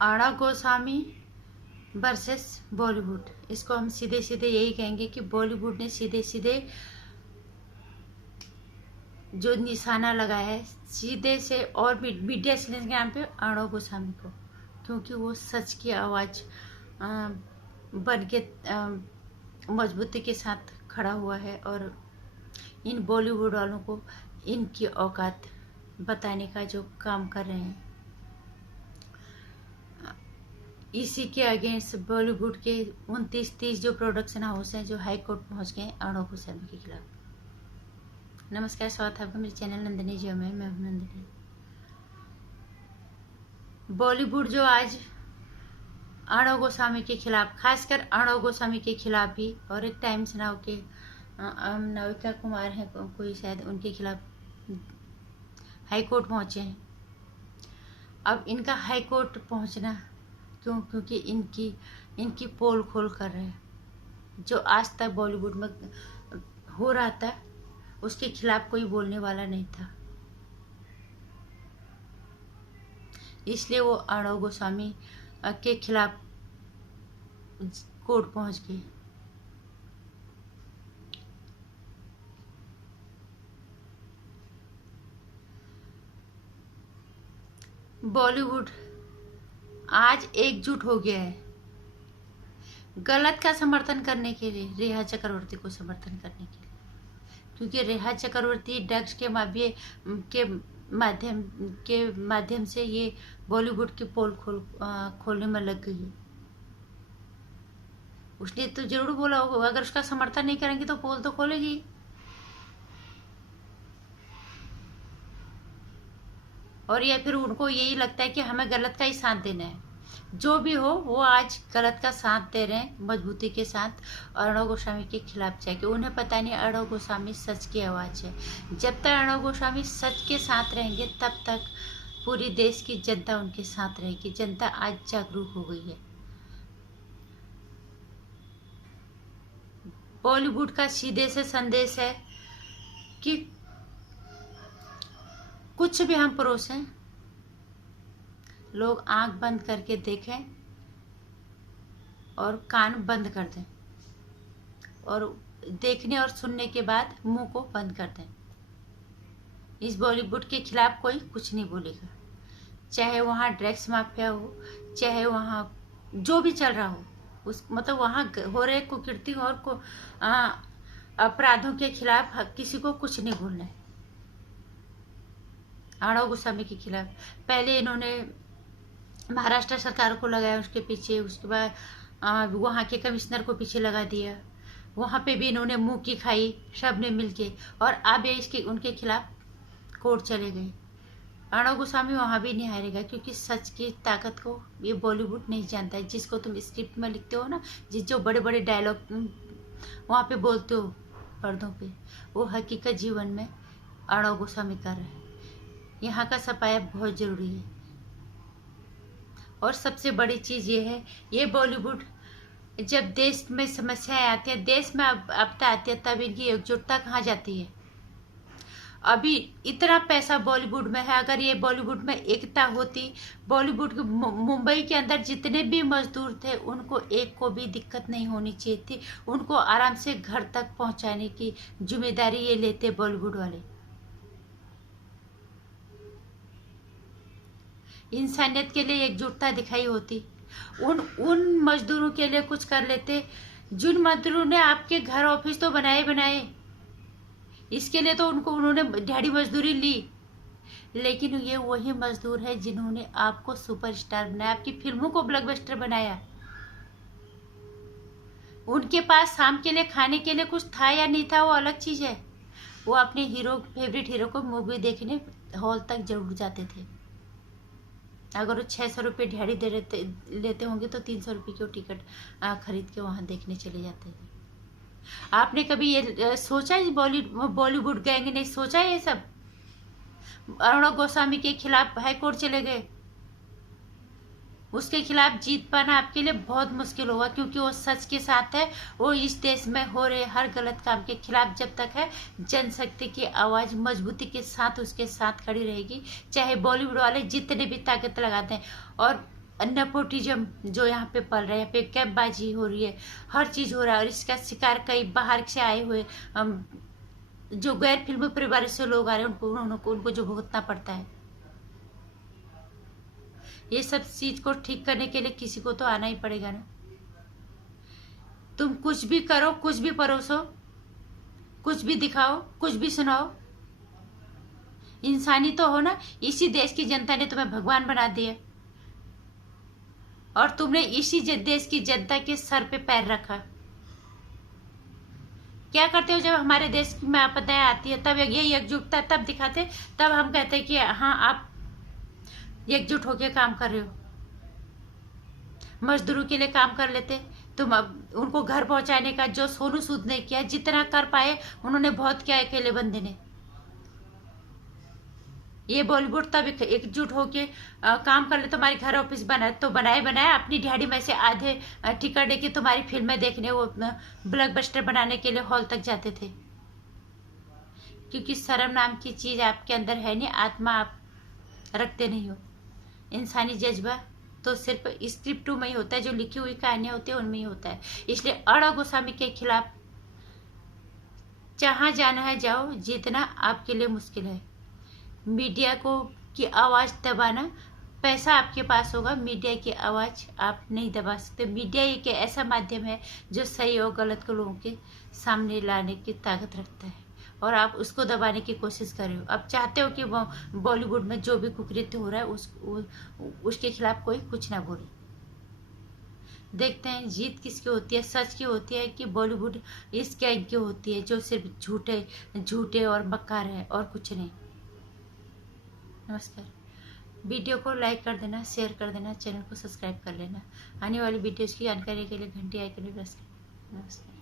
आड़ा गोस्वामी वर्सेस बॉलीवुड। इसको हम सीधे सीधे यही कहेंगे कि बॉलीवुड ने सीधे सीधे जो निशाना लगाया है सीधे से, और मीडिया सिलेंस के नाम पे आड़ा गोस्वामी को, क्योंकि वो सच की आवाज़ बन के मजबूती के साथ खड़ा हुआ है और इन बॉलीवुड वालों को इनकी औकात बताने का जो काम कर रहे हैं। इसी के अगेंस्ट बॉलीवुड के 29-30 जो प्रोडक्शन हाउस हैं जो हाई कोर्ट पहुंच गए अर्णव गोस्वामी के खिलाफ। नमस्कार, स्वागत है आपका मेरे चैनल नंदिनी जियो में। मैं हूं नंदिनी। बॉलीवुड जो आज अर्णव गोस्वामी के खिलाफ, खासकर अर्णव गोस्वामी के खिलाफ भी, और एक टाइम्स नाउ के नविका कुमार हैं कोई शायद, उनके खिलाफ हाई कोर्ट पहुंचे हैं। अब इनका हाई कोर्ट पहुंचना क्यों? क्योंकि इनकी पोल खोल कर रहे हैं। जो आज तक बॉलीवुड में हो रहा था उसके खिलाफ कोई बोलने वाला नहीं था, इसलिए वो अर्णव गोस्वामी के खिलाफ कोर्ट पहुंच गए। बॉलीवुड आज एकजुट हो गया है गलत का समर्थन करने के लिए, रेखा चक्रवर्ती को समर्थन करने के लिए, क्योंकि रेखा चक्रवर्ती ड्रग्स के माध्यम से ये बॉलीवुड की पोल खोलने में लग गई है। उसने तो जरूर बोला होगा, अगर उसका समर्थन नहीं करेंगे तो पोल तो खोलेगी। और या फिर उनको यही लगता है कि हमें गलत का ही साथ देना है। जो भी हो, वो आज गलत का साथ दे रहे हैं मजबूती के साथ अर्णव गोस्वामी के खिलाफ जाके। उन्हें पता नहीं अर्णव गोस्वामी सच की आवाज़ है। जब तक अर्णव गोस्वामी सच के साथ रहेंगे तब तक पूरी देश की जनता उनके साथ रहेगी। जनता आज जागरूक हो गई है। बॉलीवुड का सीधे से संदेश है कि कुछ भी हम परोसें, लोग आंख बंद करके देखें और कान बंद कर दें, और देखने और सुनने के बाद मुंह को बंद कर दें। इस बॉलीवुड के खिलाफ कोई कुछ नहीं बोलेगा, चाहे वहाँ ड्रग्स माफिया हो, चाहे वहाँ जो भी चल रहा हो, उस मतलब वहाँ हो रहे कुकीर्ति और अपराधों के खिलाफ किसी को कुछ नहीं बोलना है। अर्णव गोस्वामी के खिलाफ पहले इन्होंने महाराष्ट्र सरकार को लगाया उसके पीछे, उसके बाद वहाँ के कमिश्नर को पीछे लगा दिया, वहाँ पे भी इन्होंने मुंह की खाई सब ने मिलके, और अब इसके उनके खिलाफ कोर्ट चले गए। अर्णव गोस्वामी वहाँ भी नहीं हारेगा, क्योंकि सच की ताकत को ये बॉलीवुड नहीं जानता है। जिसको तुम स्क्रिप्ट में लिखते हो ना, जो बड़े बड़े डायलॉग वहाँ पे बोलते हो पर्दों पे, वो हकीकत जीवन में अर्णव गोस्वामी कर रहे हैं। यहाँ का सफाया बहुत जरूरी है। और सबसे बड़ी चीज़ ये है, ये बॉलीवुड जब देश में समस्याएं आती है, देश में आपदा आती है, तब इनकी एकजुटता कहाँ जाती है? अभी इतना पैसा बॉलीवुड में है, अगर ये बॉलीवुड में एकता होती, बॉलीवुड के मुंबई के अंदर जितने भी मजदूर थे उनको एक को भी दिक्कत नहीं होनी चाहिए थी। उनको आराम से घर तक पहुंचाने की जिम्मेदारी ये लेते बॉलीवुड वाले। इंसानियत के लिए एकजुटता दिखाई होती, उन मजदूरों के लिए कुछ कर लेते। जिन मजदूरों ने आपके घर ऑफिस तो बनाए, इसके लिए तो उन्होंने दिहाड़ी मजदूरी ली, लेकिन ये वही मजदूर है जिन्होंने आपको सुपरस्टार बनाया, आपकी फिल्मों को ब्लॉकबस्टर बनाया। उनके पास शाम के लिए खाने के लिए कुछ था या नहीं था वो अलग चीज है। वो अपने फेवरेट हीरो को मूवी देखने हॉल तक जरूर जाते थे। अगर वो 600 रुपये दिहाड़ी लेते होंगे तो 300 रुपये की टिकट खरीद के वहाँ देखने चले जाते थे। आपने कभी ये सोचा? बॉलीवुड गैंग ने सोचा ये सब? अर्णव गोस्वामी के खिलाफ हाई कोर्ट चले गए, उसके खिलाफ जीत पाना आपके लिए बहुत मुश्किल होगा, क्योंकि वो सच के साथ है। वो इस देश में हो रहे हर गलत काम के खिलाफ जब तक है, जनशक्ति की आवाज़ मजबूती के साथ उसके साथ खड़ी रहेगी, चाहे बॉलीवुड वाले जितने भी ताकत लगाते हैं। और नेपोटिज्म जो यहाँ पे पल रहा है, यहाँ पे कैबबाजी हो रही है, हर चीज हो रहा है। और इसका शिकार कई बाहर से आए हुए जो गैर फिल्मी परिवार से लोग आ रहे हैं, उनको जो भुगतना पड़ता है। ये सब चीज को ठीक करने के लिए किसी को तो आना ही पड़ेगा ना। तुम कुछ भी करो, कुछ भी परोसो, कुछ भी दिखाओ, कुछ भी सुनाओ, इंसानी तो हो ना। इसी देश की जनता ने तुम्हें भगवान बना दिया और तुमने इसी देश की जनता के सर पे पैर रखा। क्या करते हो जब हमारे देश में आपदाएं आती है, तब यही एकजुटता तब दिखाते, तब हम कहते हैं कि हाँ आप एकजुट होकर काम कर रहे हो। मजदूरों के लिए काम कर लेते तुम, अब उनको घर पहुंचाने का जो सोनू सूद ने किया, जितना कर पाए उन्होंने बहुत किया अकेले बंदे ने। ये बॉलीवुड तब एकजुट होके काम कर ले। तुम्हारे घर ऑफिस बना तो बनाए अपनी दिहाड़ी में से आधे टिकट लेके तुम्हारी फिल्में देखने, वो ब्लॉकबस्टर बनाने के लिए हॉल तक जाते थे। क्योंकि शर्म नाम की चीज आपके अंदर है नहीं, आत्मा आप रखते नहीं हो। इंसानी जज्बा तो सिर्फ स्क्रिप्टों में ही होता है, जो लिखी हुई कहानियां होती है उनमें ही होता है। इसलिए अड़ा गोस्वामी के खिलाफ जहां जाना है जाओ, जीतना आपके लिए मुश्किल है। मीडिया को की आवाज दबाना, पैसा आपके पास होगा, मीडिया की आवाज आप नहीं दबा सकते। मीडिया एक ऐसा माध्यम है जो सही और गलत को लोगों के सामने लाने की ताकत रखता है, और आप उसको दबाने की कोशिश कर रहे हो। आप चाहते हो कि बॉलीवुड में जो भी कुकृत्य हो रहा है उसके खिलाफ कोई कुछ ना बोले। देखते हैं जीत किसकी होती है, सच की होती है कि बॉलीवुड इस गैंग की होती है जो सिर्फ झूठे और मक्कार है और कुछ नहीं। नमस्कार। वीडियो को लाइक कर देना, शेयर कर देना, चैनल को सब्सक्राइब कर लेना। आने वाली वीडियोस की जानकारी के लिए घंटी आइकन भी प्रेस करें। नमस्कार।